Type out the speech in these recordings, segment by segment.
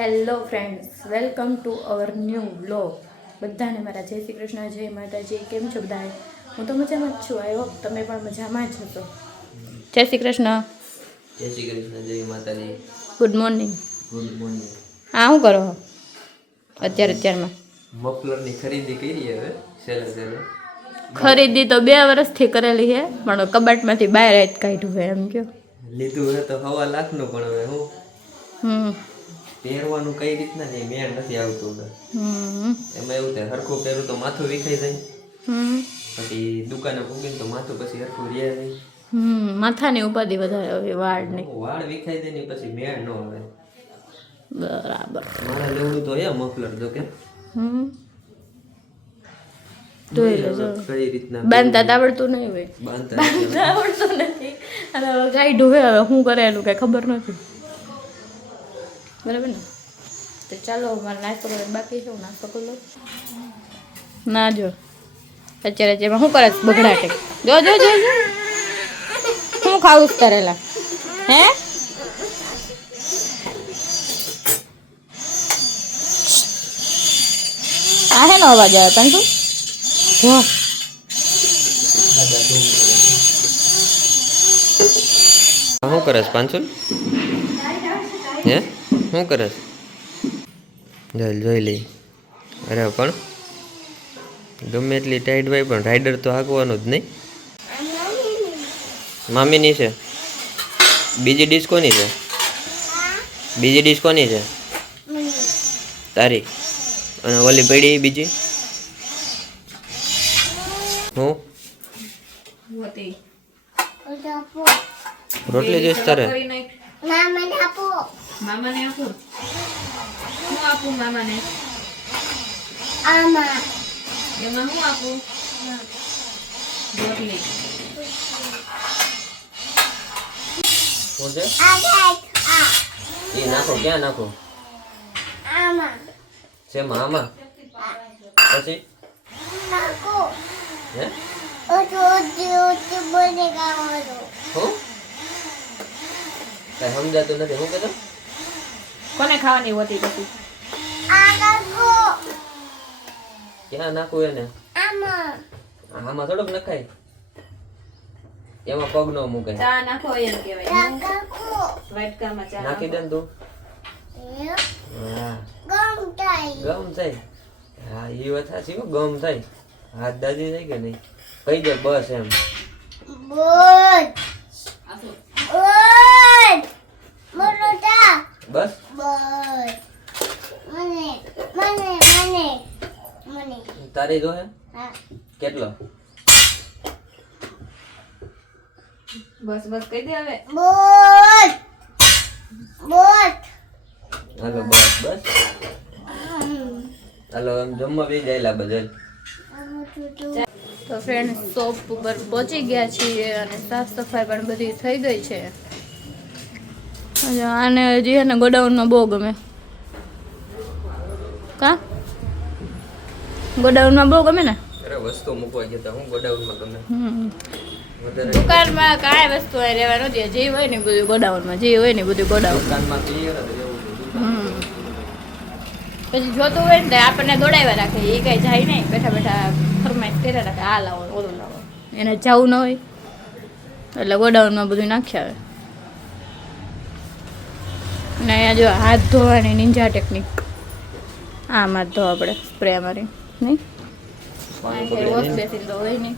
Hello friends, welcome to our new vlog. બધાને મારા જય શ્રી કૃષ્ણ, જય માતાજી. કેમ છો બધાએ? હું તો મજામાં જ છું. આઈ હોપ તમે પણ મજામાં જ હશો. જય શ્રી કૃષ્ણ. જય શ્રી કૃષ્ણ, જય માતાજી. Good morning. Good morning. હા, શું કરો અત્યારમાં? મફલરની ખરીદી કરી હવે છેલ્લે ખરીદી તો 2 વર્ષથી કરેલી છે, પણ કબાટમાંથી બહાર જ કાઢ્યું છે એમ કહો. લીધું હે તો 1.5 લાખનું, પણ હવે હું પહેરવાનું કઈ રીતના નહીં, મેળ નથી આવતું. એમાં એવું થાય, હરખું પહેરું તો માથું વિખાઈ જાય, પછી દુકાને પૂગીને તો માથું પછી હરખું રહે નહીં. માથાની ઉપાધિ વધારે હોય, વાળની. વાળ વિખાઈ જાય ને પછી મેળ ન આવે. બરાબર. મારા લેવડું તો મફલર જો કે જોઈ લેજો. કઈ રીતના બાંધતા આવડતું નહીં હોય, બાંધતા આવડતું નથી. અને કાઢ્યું હે, હવે શું કરેલું કઈ ખબર નથી. બરાબર ને? તો ચાલો, મારે નાસ્તો કરવાનો બાકી છે, હું નાસ્તો કરી લઉં. ના જો અત્યારે જેમાં શું કરે બગડાટે, જો જો જો શું ખાવું કરેલા હે? આ હે નો અવાજ આવે તને તું જો. શું કરે છે પાંચસો? હે શું કરે છે? જોઈ લઈ. અરે પણ ગમે એટલી ટાઈટ હોય પણ રાઈડર તો હાંકવાનું જ નહીં. મામીની છે. બીજી ડીશ કોની છે? બીજી ડીશ કોની છે? તારી. અને ઓલી પડી બીજી હું રોટલી જોઈશ તારે? મામાને આપો. મામાને આપો. હું આપું મામાને? આમાં. એમાં હું આપું? રોટલી. શું છે? એ નાખો. ક્યાં નાખો? આમાં. શેમાં? આમાં? પછી હે હું કઈ સમજાતું નથી. હું કહેતો કોને ખાવાની હોતી પછી? ક્યાં નાખું એને? આમાં થોડુંક નખાય, એમાં પગ નો મૂકાય. ચા નાખો એમ કહેવાય. વાટકામાં ચા નાખી દે ને તું. હા ગમ થાય. હા એ વાત સાચી. ગમ થાય. હાથ દાદી જાય કે નહીં? કહી દે બસ એમ. બસ તારી જો હે કેટલો? બસ બસ કહી દે હવે. હાલો બસ બસ. હાલો એમ જમવા બી જાયલા બધા. તો ફ્રેન્ડ, શોપ ઉપર પહોંચી ગયા છીએ અને સાફ સફાઈ પણ બધી થઈ ગઈ છે. આને હજી છે ને ગોડાઉનમાં બહુ ગમે. કા ગોડાઉનમાં બહુ ગમે ને? અરે વસ્તુ મૂકવા જતા હું ગોડાઉનમાં ગમે. દુકાનમાં કાંઈ વસ્તુ અહીં રહેવા નથી. જે હોય ને બધું ગોડાઉનમાં, જે હોય ને બધું ગોડાઉન. દુકાનમાં ક્લિયર જ રહેવું છે. પછી જોતું હોય ને તો આપણને દોડાવ્યા રાખે. એ કાંઈ જાય નહીં, બેઠા બેઠા ફરમાઈશ કર્યા રાખે, આ લાવો ઓલું લાવો. એને જવું ન હોય એટલે ગોડાઉનમાં બધું નાખ્યા આવે. અને અહીંયા જો હાથ ધોવાની નિંજા ટેકનિક. આમ હાથ ધોવા પડે સ્પ્રે મારી નહીં. વોશ બેસીન તો હોય નહીં,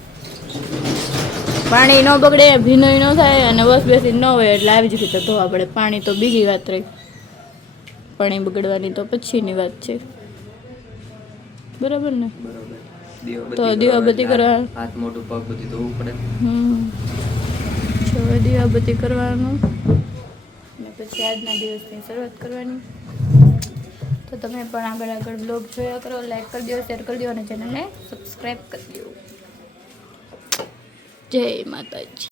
પાણી ન બગડે, ભીનોય ન થાય અને વોશ બેસીન ન હોય એટલે આવી જ રીતે ધોવા પડે. પાણી તો બીજી વાત રહી, પાણી બગડવાની તો પછીની વાત છે. બરાબર ને? તો દીવાબત્તી કરવા હાથ મોટું પગ બધી ધોવું પડે. દીવાબત્તી કરવાનું અને પછી આજના દિવસની શરૂઆત કરવાની. તો તમે પણ આગળ બ્લોગ જોયા કરો, લાઈક કરી દો, શેર કરી દો અને ચેનલને સબસ્ક્રાઈબ કરી દો. જય માતાજી.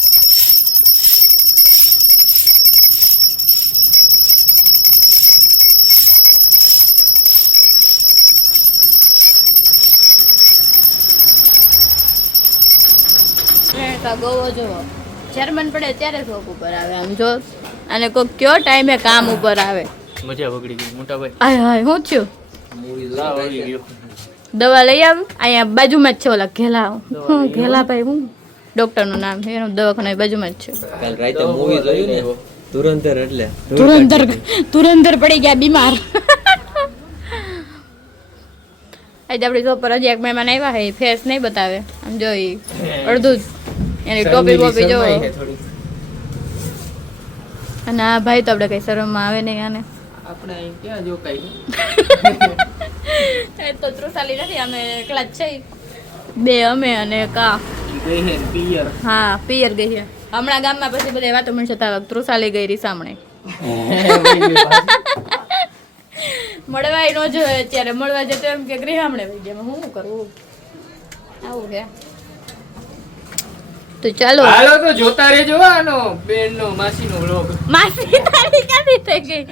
ગવો જોવો જ્યારે મન પડે ત્યારે શોપ ઉપર આવે. આમ જો અને કોઈ કયો ટાઈમે કામ ઉપર આવે મજા બગડી ગઈ મોટા ભાઈ. આય હાય હું થયું? મૂવી તાવ જોઈ આવી છે. ગયો. દવા લઈ આવ. અહીંયા બાજુમાં જ છે ઓલા ઘેલા. હું ઘેલા ભાઈ હું ડોક્ટરનું નામ છે એનું દવાખાના બાજુમાં જ છે. કાલ રાતે મૂવી જોયું ને ધુરંધર એટલે ધુરંધર પડી ગયા બીમાર. આજે આપણી શોપ પર હજી એક મહેમાન આવ્યા છે ફેસ નહીં બતાવે આમ જોઈ અડધું જ એની ટોપી બોપી જો. અને આ ભાઈ તો આપણે કઈ શરમમાં આવે નહીં આને. આપણે અહીં ક્યાં જો કઈ એ તો ત્રુસાલી નથી અમે એકલા જ છે બે અમે અને કા ગઈ હે પિયર. હા પિયર ગઈ છે હમણાં ગામમાં પછી બધા વાતો મળશે તાવક ત્રુસાલી ગઈ રીસામણે મળવાય નો જોઈએ અત્યારે મળવા જતો એમ કે ગૃહામણે વહી ગયા હું શું કરવું આવું છે. તો ચાલો હાલો તો જોતા રહેજો આનો બેનનો માસીનો વ્લોગ. માસી તારી ક્યાંથી થઈ ગઈ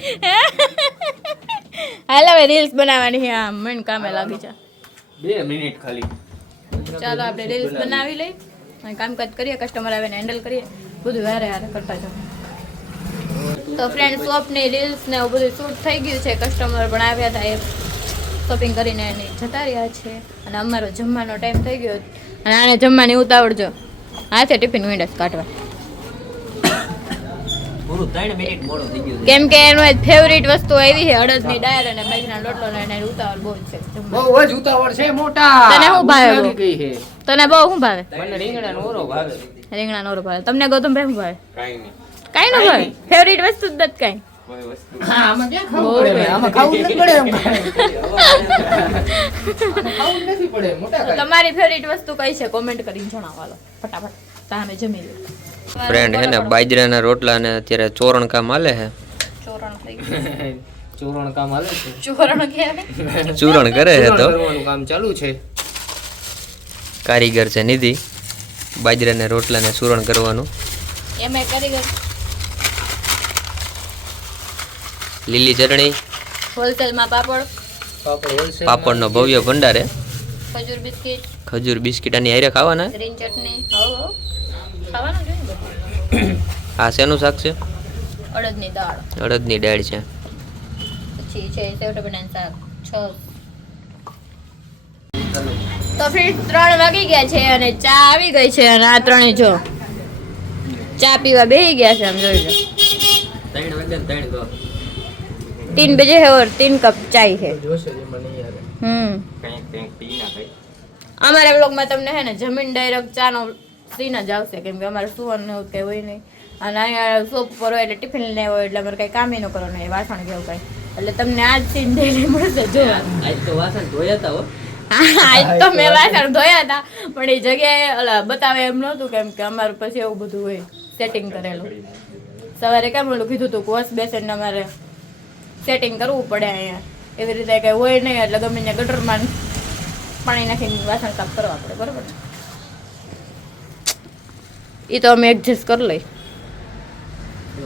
હાલ હવે રીલ્સ બનાવવાની છે આમ મને કામે લાગી છે. 2 મિનિટ ખાલી. ચાલો આપણે રીલ્સ બનાવી લઈ અને કામકાજ કરીએ કસ્ટમર આવે ને હેન્ડલ કરીએ બધું હારે હારે કરતા જાઓ. તો ફ્રેન્ડ શોપની રીલ્સ ને એવું બધું શૂટ થઈ ગયું છે કસ્ટમર પણ આવ્યા હતા એ શોપિંગ કરીને એની જતા રહ્યા છે અને અમારો જમવાનો ટાઈમ થઈ ગયો અને આને જમવાની ઉતાવળજો હાથે ટિફિન વિંડસ કાઢવા પૂરું 3 મિનિટ મોડો થઈ ગયો છે. કેમ કે એનો ફેવરિટ વસ્તુ આવી છે અડદની દાળ અને બાજરાનો રોટલો ને એની ઉતાવળ બહુ જ છે જમવાની. બહુ જ ઉતાવળ છે મોટા. તને શું ભાવે બહુ? લાગી ગઈ છે. તને બહુ શું ભાવે? મને રીંગણાનો ઓરો ભાવે. રીંગણાનો ઓરો ભાવે. તમને ગૌતમભાઈ શું ભાવે? કાઈ નહીં. કાંઈ ન ભાવે ફેવરિટ વસ્તુ જ નથી કાંઈ. કોઈ વસ્તુ. હા આમાં ક્યાં ખાવું પડે ભાઈ? આમાં ખાવું જ નથી પડે એમ. ખાવું જ નથી પડે મોટા તો કાંઈ. તમારી ફેવરિટ વસ્તુ કઈ છે કોમેન્ટ કરીને જણાવો હાલો ફટાફટ તામે જમી લો. ફ્રેન્ડ હે ને બાજરાના રોટલા ને અત્યારે ચોરણ કામ હાલે છે. ચોરણ થઈ ગયું. ચોરણ કામ હાલે છે. ચોરણ કહેવાય. ચૂરણ કરે છે તો ચોરણ કરવાનું કામ ચાલુ છે. કારીગર છે નિધિ બાજરાના રોટલા ને ચૂરણ કરવાનું. એમાં કારીગર લીલી ચટણી હોલસેલમાં પાપડ પાપડ wholesale પાપડનો ભવ્ય ભંડાર હે. ખજૂર બિસ્કિટ ખજૂર બિસ્કિટ આની હારે ખાવાના. ગ્રીન ચટણી હો ખાવાનું જોઈએ ને બધું. આ શેનું શાક છે? અડદની દાળ અડદની દાળ છે. પછી છે સેવ ટમેટાનું શાક છ. તો ફ્રેન્ડ 3 વાગી ગયા છે અને ચા આવી ગઈ છે અને આ ત્રણે જો ચા પીવા બેસી ગયા છે આમ જોઈ લો 3 વાગ્યા ને 3 તો 3 बजे है और 3 कप चाय है. જોશે જે મને યાર. કંઈક પી ના ખાઈ. અમારા બ્લોગમાં તમને હે ને જમીન ડાયરેક્ટ ચાનો સીન જ આવશે કેમ કે અમારે સુવાનું એવું કંઈ હોય નહીં અને અહીંયા શોપ પર હોય એટલે ટિફિન ને હોય એટલે અમારે કંઈ કામ ન કરવાનું હોય વાસણ જેવું કંઈ એટલે તમને આ જ સીન ડેલી મળશે જોવાનું. આજ તો વાસણ ધોયા હતા હો. આજ તો મેં વાસણ ધોયા હતા પણ એ જગ્યાએ ઓલા બતાવે એમ નહોતું કેમ કે અમારું પછી એવું બધું હોય સેટિંગ કરેલું. સવારે કેમ ઓલું કીધું હતું વોશ બેસન અમારે સેટિંગ કરવું પડે અહીંયા એવી રીતે કંઈ હોય નહીં એટલે ગમે ત્યાં ગટરમાં પાણી નાખીને વાસણ સાફ કરવા પડે બરાબર. એ તો અમે એડજસ્ટ કરી લઈ.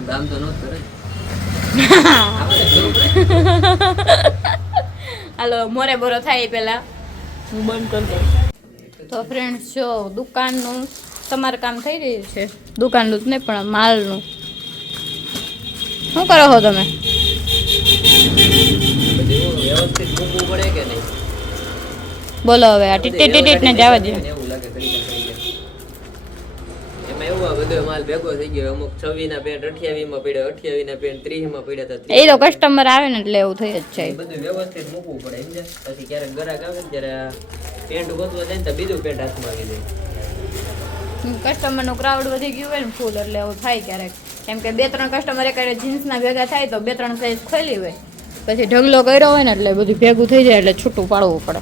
કામ તો ન કરે. હાલો મોરે બોરો થાય પેલા હું બંધ કરી દઉં. તો ફ્રેન્ડ્સ જો દુકાનનું સમારકામ થઈ રહ્યું છે. દુકાનનું જ નહીં પણ માલનું. શું કરો છો તમે? બધું વ્યવસ્થિત મૂકવું પડે કે નહીં? બોલો હવે આ ટીટ ને જવા દે. એવું લાગે કરી એમાં એવું આ બધો માલ ભેગો થઈ ગયો. અમુક 26 ના પેન્ટ 28 માં પડ્યા, 28 ના પેન્ટ 30 માં પડ્યા હતા. એ તો કસ્ટમર આવે ને એટલે એવું થઈ જ એ જાય. બધું વ્યવસ્થિત મૂકવું પડે સમજ્યા. પછી ક્યારેક ગ્રાહક આવે ને ત્યારે પેન્ટ ગોતવા જાય ને તો બીજું પેન્ટ હાથમાં આવી જાય. કસ્ટમરનું ક્રાઉડ વધી ગયું હોય ને ફૂલ એટલે એવું થાય ક્યારેક કેમ કે 2-3 કસ્ટમર એકારે જીન્સના ભેગા થાય તો 2-3 સાઈઝ ખોલી હોય પછી ઢગલો કર્યો હોય ને એટલે બધું ભેગું થઈ જાય એટલે છૂટું પાડવું પડે.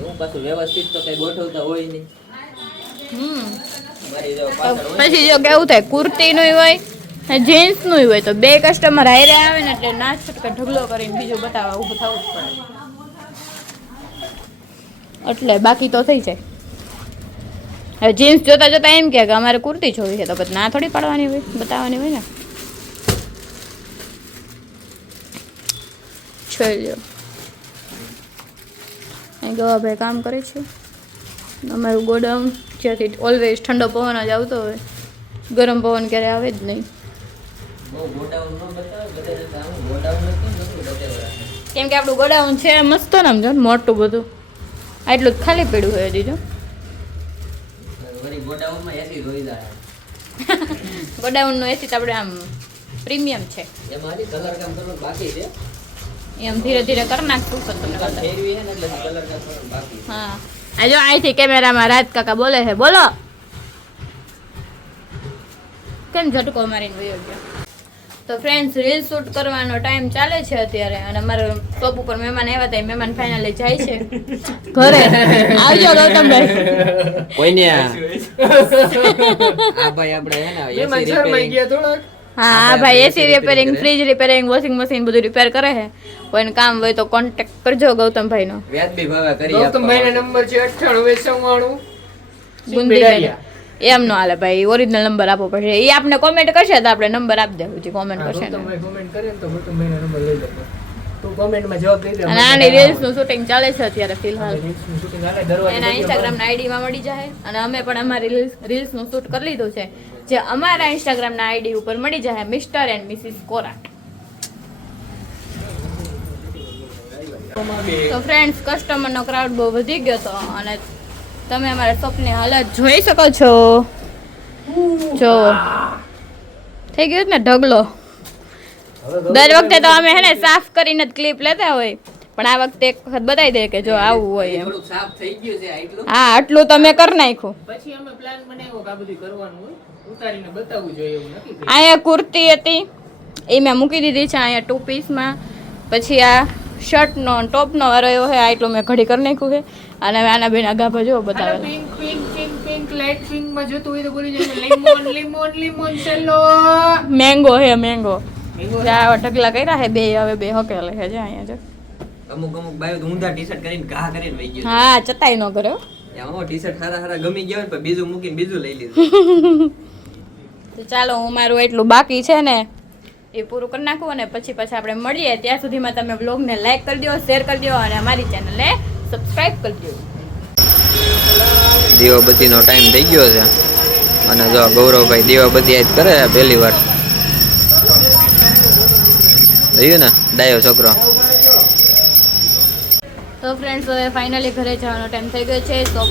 એવું પાછું વ્યવસ્થિત તો કઈ ગોઠવતા હોય નહીં. મારી જો તો પાછળ હોય પછી જો કેવું થાય કુર્તીનું હોય ને જીન્સનું હોય તો 2 કસ્ટમર હારે આવે ને એટલે ના છૂટકે ઢગલો કરીને બીજું બતાવવા ઊભું થવું જ પડે એટલે બાકી તો થઈ જાય. હવે જીન્સ જોતા જોતા એમ કે અમારે કુર્તી જોવી છે તો પછી ના થોડી પાડવાની હોય બતાવવાની હોય ને. છોડ્યો અહીં ગવાભાઈ કામ કરે છે. અમારું ગોડાઉન જ્યાંથી ઓલવેઝ ઠંડો પવન જ આવતો હોય ગરમ પવન ક્યારે આવે જ નહીં. બહુ ગોડાઉન નો બતાવે બધાને તો આમ ગોડાઉન જ કેમ બધું બતાવે કેમ કે આપણું ગોડાઉન છે મસ્ત ને આમ જો ને મોટું બધું આટલું જ ખાલી પડ્યું હોય દીજો વળી ગોડાઉનમાં એસી રોઈ જાય ગોડાઉનનું એસી તો આપણે આમ પ્રીમિયમ છે એમાં હજી કલર કામ કરવાનું બાકી છે એમ ધીરે ધીરે કરી નાખશું તો તમને બતાવું. ફેરવી છે ને એટલે કલર કામ કરવાનું બાકી છે. હા આ જો અહીંથી કેમેરામાં રાજ કાકા બોલે છે બોલો કેમ ઝટકો મારીને વયો ગયો. તો ફ્રેન્ડ્સ રીલ શૂટ કરવાનો ટાઈમ ચાલે છે અત્યારે અને અમારા શોપ ઉપર મહેમાન આવ્યા હતા મહેમાન ફાઇનલી જાય છે ઘરે આવજો ગૌતમભાઈ કોઈને આ ભાઈ આપણે હે ને એમાં શરમાઈ ગયા થોડાક. હા ભાઈ AC repairing fridge repairing washing machine બધું રિપેર કરે છે કોઈને કામ હોય તો કોન્ટેક્ટ કરજો ગૌતમભાઈનો વ્યાજબી ભાવે કરી ગૌતમભાઈનો નંબર છે 98 ગુંદી એમ નો હાલે ભાઈ ઓરિજિનલ નંબર આપવો પડશે એ આપણે કોમેન્ટ કરશે તો આપણે નંબર આપી દેવું છે કોમેન્ટ કરશે ને ગૌતમભાઈ કોમેન્ટ કરે ને તો ગૌતમભાઈનો નંબર લઈ લેજો. તો કોમેન્ટમાં જવાબ દઈ દે. અને આની રીલ્સ નું શૂટિંગ ચાલે છે અત્યારે ફિલહાલ રીલ્સનું shooting હાલે, દરવાજે એના જગ્યા ઇન્સ્ટાગ્રામ ના આઈડી માં મળી જાય અને અમે પણ અમારી રીલ્સ નું શૂટ કરી લીધું છે જે અમારા ઇન્સ્ટાગ્રામ ના આઈડી ઉપર મળી જાય મિસ્ટર એન્ડ મિસિસ કોરાટ. તો ફ્રેન્ડ્સ કસ્ટમર નો ક્રાઉડ બહુ વધી ગયો હતો અને તમે અમારા શોપની હાલત જોઈ શકો છો જો થઈ ગયો ને ઢગલો. દર વખતે તો અમે હે ને સાફ કરીને જ ક્લિપ લેતા હોય પણ આ વખતે એક વખત બતાવી દે કે જો આવું હોય એમ. થોડુંક સાફ થઈ ગયું છે આટલું હા આટલું તમે કરી નાખ્યું. પછી અમે પ્લાન બનાવ્યો કે આ બધું કરવાનું હોય ઉતારીને બતાવવું જોઈએ એવું નક્કી કર્યું. અહીંયા કુર્તી હતી એ મેં મૂકી દીધી છે અહીંયા 2 પીસમાં. પછી આ શર્ટનો ટોપનો વારો એવો છે આટલું મેં ઘડી કરી નાખ્યું છે અને હવે આના બેન આગાભા જો બતાવે pink pink pink pink light pink માં જોતું હોય તો બોલી જાય લીમોન લીમોન લીમોન ચલો મેંગો હે મેંગો. આ ઢગલા કર્યા છે બે હવે બે હકેલે છે જે અહીંયા જો. અમુક બાયો તો ઊંધા ટી-શર્ટ કરીને ઘા કરીને વઈ ગયો હા ચતાઈ ન કર્યો. એમાં ટી-શર્ટ હારા ગમી ગયા હોય પણ બીજું મૂકીને બીજું લઈ લીધું તો ચાલો હું મારું એટલું બાકી છે ને એ પૂરું કરી નાખું અને પછી આપણે મળીએ ત્યાં સુધીમાં તમે બ્લોગને લાઈક કરી દો શેર કરી દો અને અમારી ચેનલને સબસ્ક્રાઇબ કરી દો. દીવાબત્તીનો ટાઈમ થઈ ગયો છે અને જો ગૌરવભાઈ દીવાબત્તી આજ કરે છે પહેલી વાર જોયું ને ડાયો છોકરો. તો ફ્રેન્ડ્સ હવે ફાઇનલી ઘરે જવાનો ટાઈમ થઈ ગયો છે શોપ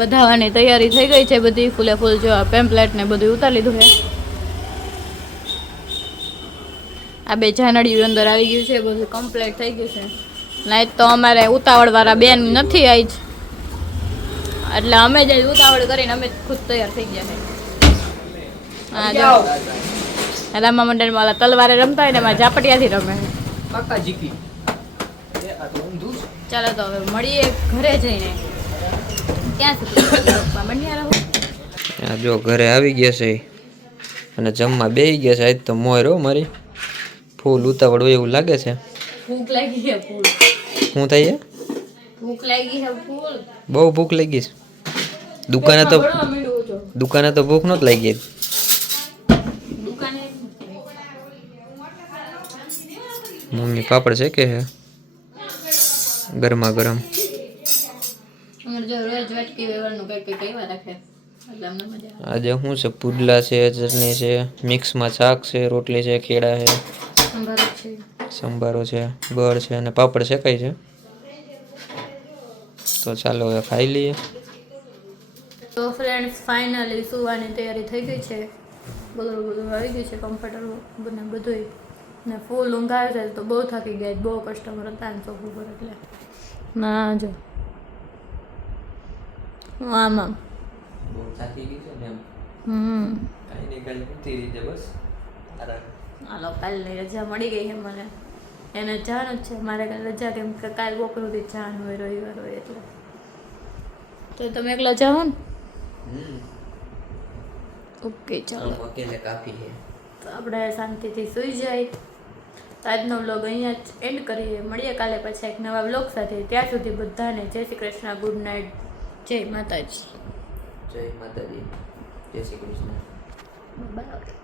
વધારવાની તૈયારી થઈ ગઈ છે બધી ફૂલે ફૂલ જો પેમ્પલેટ ને બધું ઉતારી લીધું છે. આ બે જાનડીયું અંદર આવી ગયું છે બધું કમ્પ્લીટ થઈ ગયું છે. નહીં તો અમારે ઉતાવળવાળા બેન નથી આવી જ એટલે અમે જ ઉતાવળ કરીને અમે ખુદ તૈયાર થઈ ગયા છે. હા જો રમવા મંડળમાં ઓલા તલવારે રમતા હોય ને એમાં ઝાપટિયાથી રમે. કાકા જીકી આ તો ઊંધું છે. ચાલો તો હવે મળીએ ઘરે જઈને ક્યાં સુધી મંડિયા રહો. જો ઘરે આવી ગયા છે અને જમવા બેસી ગયા છે આજ તો મોર હો મારી ફૂલ ઉતાવળ હોય એવું લાગે છે. ભૂખ લાગી છે ફૂલ. શું થાય છે? ભૂખ લાગી છે ફૂલ. બહુ ભૂખ લાગી છે. દુકાને તો ભૂખ નહોતી લાગી. દુકાને મમ્મી પાપડ છે કે ગરમા ગરમ અમારે જો રોજ વાટકી વેવાળનું કંઈક કંઈક કહેવા રાખે એટલે અમને મજા આવે. આજે શું છે પુડલા છે ચટણી છે મિક્સમાં શાક છે રોટલી છે ખેડા છે સંભારો છે સંભારો છે ગળ છે અને પાપડ શેકાય છે. તો ચાલો હવે ખાઈ લઈએ. તો ફ્રેન્ડ્સ ફાઇનલી સુવાની તૈયારી થઈ ગઈ છે બધું આવી ગયું છે કમ્ફર્ટર બને બધું ને ફૂલ ઊંઘ આવે છે તો બહુ થાકી ગયા બહુ કસ્ટમર હતા ને ચોખ્ખું પર એટલે ના જો આમ આમ બહુ થાકી ગઈ છે ને એમ કાંઈ નહીં કાંઈ ઉઠી રીતે બસ હાલો કાલની રજા મળી ગઈ છે મને એને જાણ જ છે મારે કાલે રજા કેમ કે કાલ બપોર સુધી જાણ હોય રવિવાર હોય એટલે તો તમે એકલા જાઓ ને ઓકે ચાલો અકેલે કાફી છે તો આપણે શાંતિથી સૂઈ જાય તો આજનો વ્લોગ અહીંયા જ એન્ડ કરીએ મળીએ કાલે પાછા એક નવા વ્લોગ સાથે ત્યાં સુધી બધાને જય શ્રી કૃષ્ણ ગુડ નાઇટ જય માતાજી જય માતાજી જય શ્રી કૃષ્ણ બાય